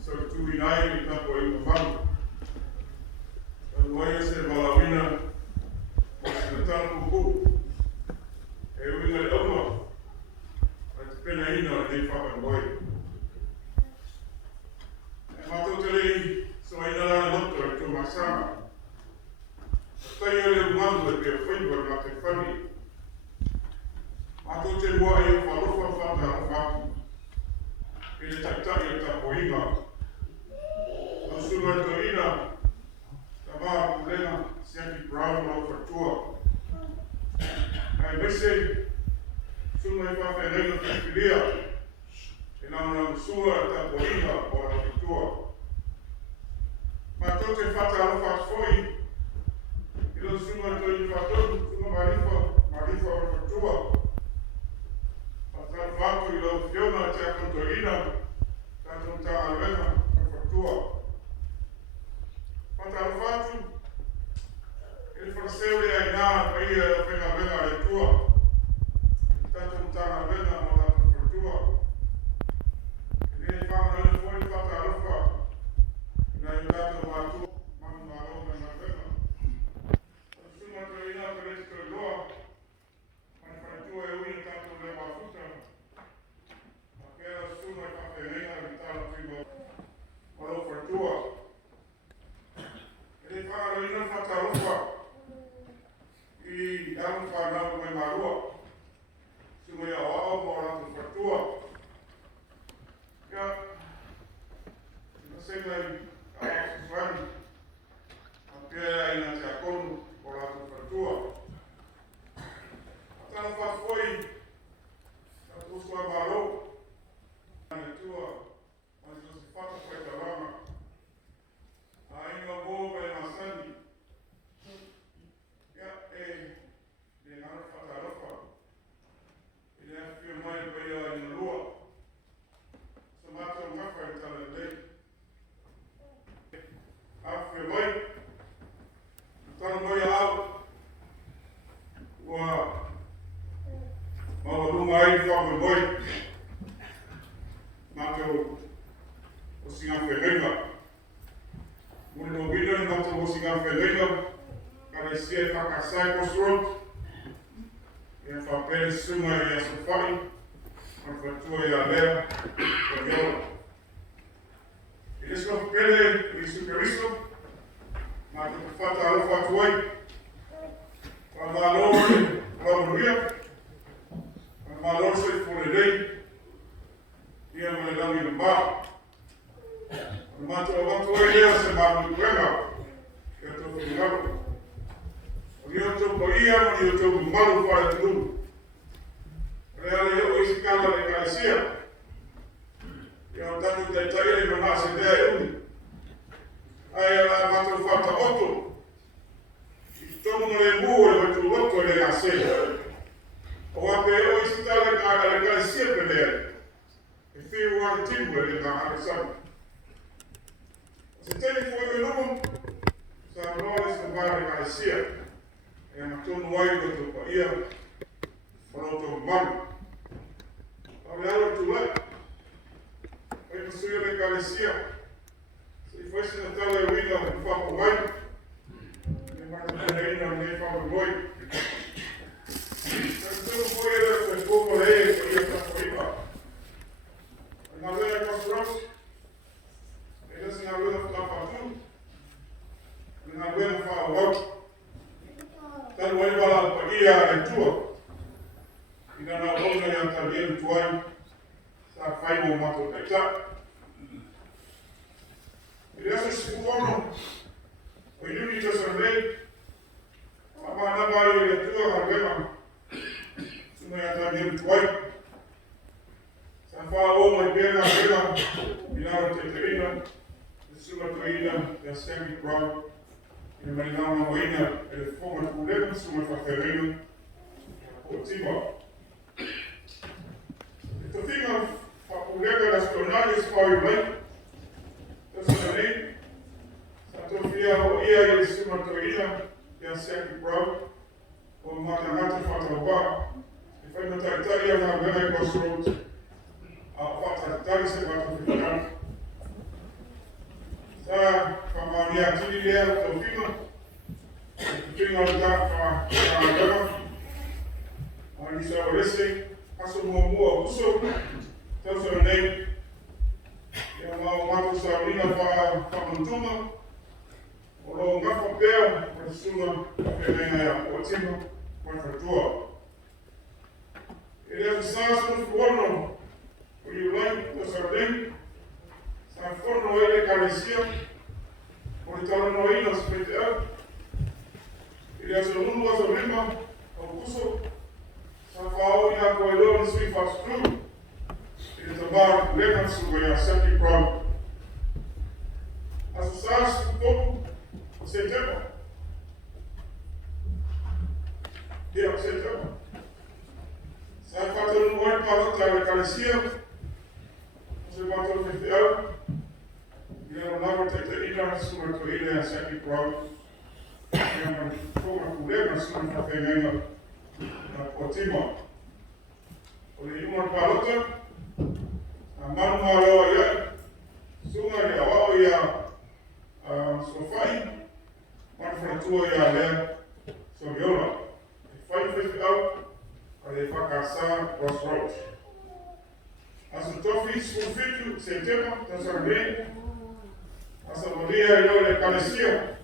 so tu inai na po i mafang. Wai se balawina na tangu ku. E winga le oma. At pena ina le fa ngoi. E mato tele so ina la doctor to masama. Tayo le mando e foi por na te fami. Mato te mo ai fa lo fa fa. Ele tak ele tak poinga. Asuma toina. Tava problema sempre brown no fortua. Ai bese suma fa ferrego filia. E não sua ta poinga por a fortua. Mato te fata lo fa foi. Ele suma toina fa todo, suma marifa fortua. Fatto il fiona c'è contorina, tanto ta almeno per tua. Quanto al fatto, il forseule è na poi appena bella le tua. Tanto ta almeno ma per tua. E ne fa una fuori fatta la fa. In aiutato ma tu, ma non na bella. Sono torina per il tuo. Ma per tua è un tanto le bafuta. Suma fa Feagaiga vitala prima olo fortua. Ele fala ina fatarofa e ela fala não mai marua. Suma ya wao mora tu fortua. Ya não sei lá a Suafai até ina te acordo mora tu fortua. Até não faz foi a tu sua barou. Mas não se fata foi calama. Ainda boa é maçã. Já é de nada fatarofa. Ele é firmado para ir na lua. Se mata um café de talento. Afirmai. Então vai ao. Uau. Mas não vai fazer boi. Mato Osiga Feagaiga. Muito obrigado, Mato Osiga Feagaiga. Parecia EFKS Crossroads. E fa pele suma e a Suafai. A fatua e a lea. Soliola. E isso pele e superiso. Mato fata alo fatuai. Faaaloaloga. Faaaloaloga. Faaaloaloga for dia melalui lembah. Mato ele se malu kwema. Eu tô ficando. Eu tô poia, eu tô malu para tudo. Eu esse cara de Galicia. Eu tanto detalhe no nosso ideia. Aí ela matou falta outro. Todo mundo é burro, mas o outro ele nasceu. O apelo esse cara de Galicia primeiro. E fio o antigo ele na área. Se tem foi o nome, sabe nós no bairro de Galicia. É uma turma do país. Falou do mano. Olha tu lá. Aí no sul de Galicia. Se fosse na televisão, não fala com mãe. Nem mais ainda nem fala com boi. Então foi ele, foi por aí, foi ele para fora. Na lei Crossroads, ele se na lei da Fatu, na lei da Faaaloga, tal o ele vai para ir a leitura, e na lei da também o tuai, Suafai o mato peita. Ele se escutou, o inimigo de Soliola, a mana vai a leitura a lema, se não é também o tuai. Faaaloaloga pena binaro teterina, suma toina, ya semi brown, e marinao na moina, ele forma problema, suma fa Feagaiga, Osiga. Então fica fa problema das tornadas para o bem, então também, santo filha ia ele suma toina, ya semi brown, o mata fa trabalho, e faz na Itália na Crossroads. A fata Itália se vai ficar Mami akili lea tofima. Tuinga uta Faaaloga. Mami sawarese. Aso mua uso. Tausa nei. Ya mau saurina Faaamantuma. Olo ngafa pea. Wasuma. Feagaiga ya Otima. Mafatua. It is a size of one. Will you like the sardine? Sa forno ele carecia. Monitor no ino split up. It is a room was a rimba. Ocuso. Sa fao ina coelho de sweet fast true. It is about lemons who are second problem. As a size of todo, setembro. Yeah, setembro. Sai fatto un buon passo tra le carezie, se fatto il festival, io non avevo tetterina sulla corrida a Sacchi Pro, come collega sulla Feagaiga a Otima. Con il numero palota, a mano aloga, sulla di aloga Suafai, ma frattura le Soliola. Fai festival. They EFKS Crossroads. As a toffee school feature, setembro, that's our day. As a Maria, the Calicia.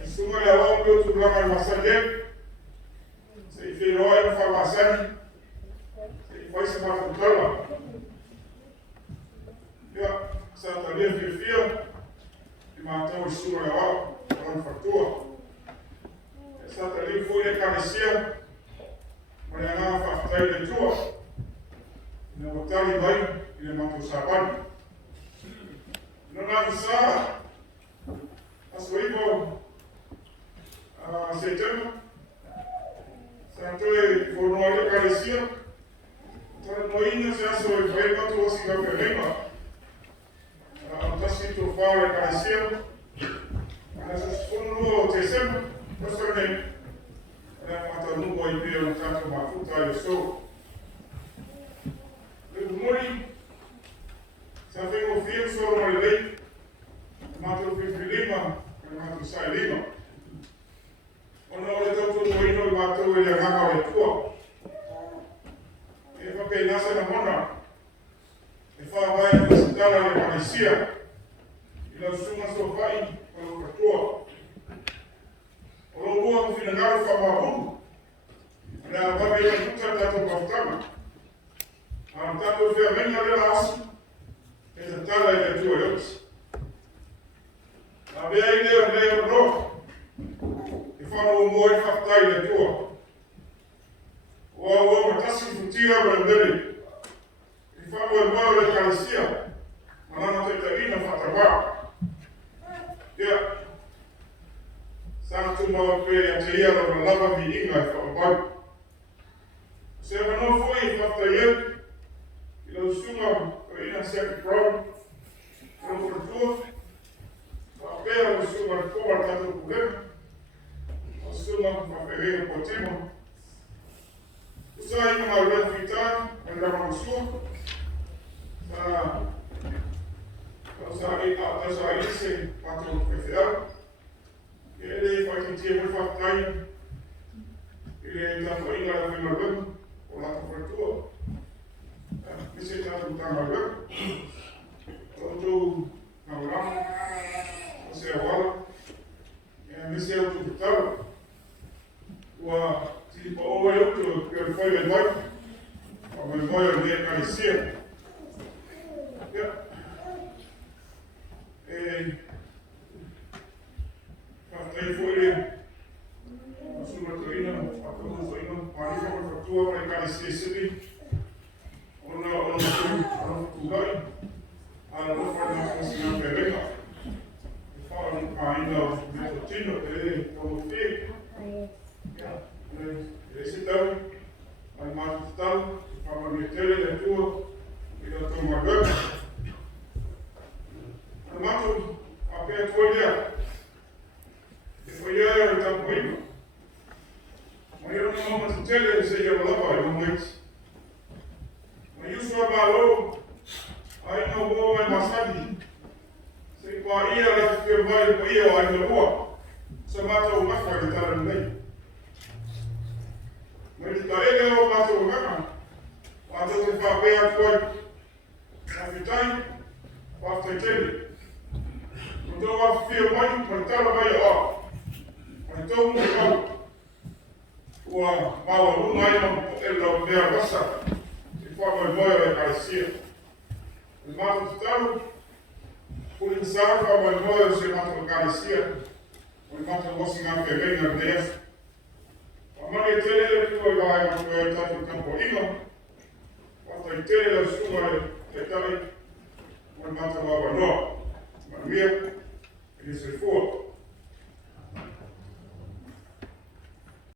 As soon as I walk to Grandma Massage, say if you know him for Massage, say voice about the color. Yeah, Santa Levi Fia, the Matão Sura Leal, one for two. Santa Levi foi a Calicia. Mas ela faz três de tua, não botar ali bem, ele mata o sabão. Não dá para sair. As coisas setembro, santo é forno ali carecia. Então não ainda se acha o bem quanto o Osiga perlema. Tá escrito Faaaloaloga carecia. Mas forno dezembro, nós também. Quanto não pode ver um tanto mafuta eu sou. Eu mori. Se eu venho ouvir sobre uma lei, mato o filho mato sai lima. Quando eu estou todo mundo mato ele agarra o tua. Eu vou pegar essa na mão. Eu falo vai visitar a parecia. E nós somos Suafai para o tua. Olo o finangaro Faaaloaloga. Na babi ya kuta tato baftama. Tato Feagaiga lela asu. Esa tala ya tua yote. Na bea ile o leo no. Ifano umoi faftai ya tua. Wa matasi futia brandele. Ifano umoi le kalesia. Manana tetarina fataba. Yeah. Santo Mawapé a teia no lava viinga e fabado. Se não foi faftaie, ele suma para Sacchi Pro, não fortua. Papel o suma como está no problema. O suma para Feagaiga Otima. O sai com a lei vital, andava no sul. Então sai esse patrão festival. Ele faz sentido muito faftai. Ele está fazendo a primeira o lato fortua. Esse está lutando agora. Todo namorado. Você agora. Esse é o tutor. O tipo o eu que foi melhor. O melhor ele carecia. Aí foi a sua doutrina, a todos aí não pode falar tua para carecer se ou não lugar a não fazer funcionar bem. Fala ainda metodino ele como filho. Esse então aí mais tal para meter a tua e a tua agora. Mato a pé tua foi está comigo. Mas eu não vou te dizer se eu vou lá, eu não Mas isso é valor. Aí não vou mais passar de. Sei wa ia la fia mai mo ia o ai ua. Sa mata o mafa ki tala nei. Mai ki ta ege o mata o ngama. Mata te whapea koi. Na fitai, waftai tele. Mata wa fia mai, mai tala mai o. Mai tau mo kau. Ua maua luna ina e lau mea rasa. I whamai moia e kaisia. E mata te talu. Kuli sara whamai moia se mata o kaisia. Mai mata Osiga Feagaiga neas. Amane tele tua i vai mata e tatu kampo inga. Wata i tele sunga e tali. Mai mata wawa noa. Mamia, e se fua.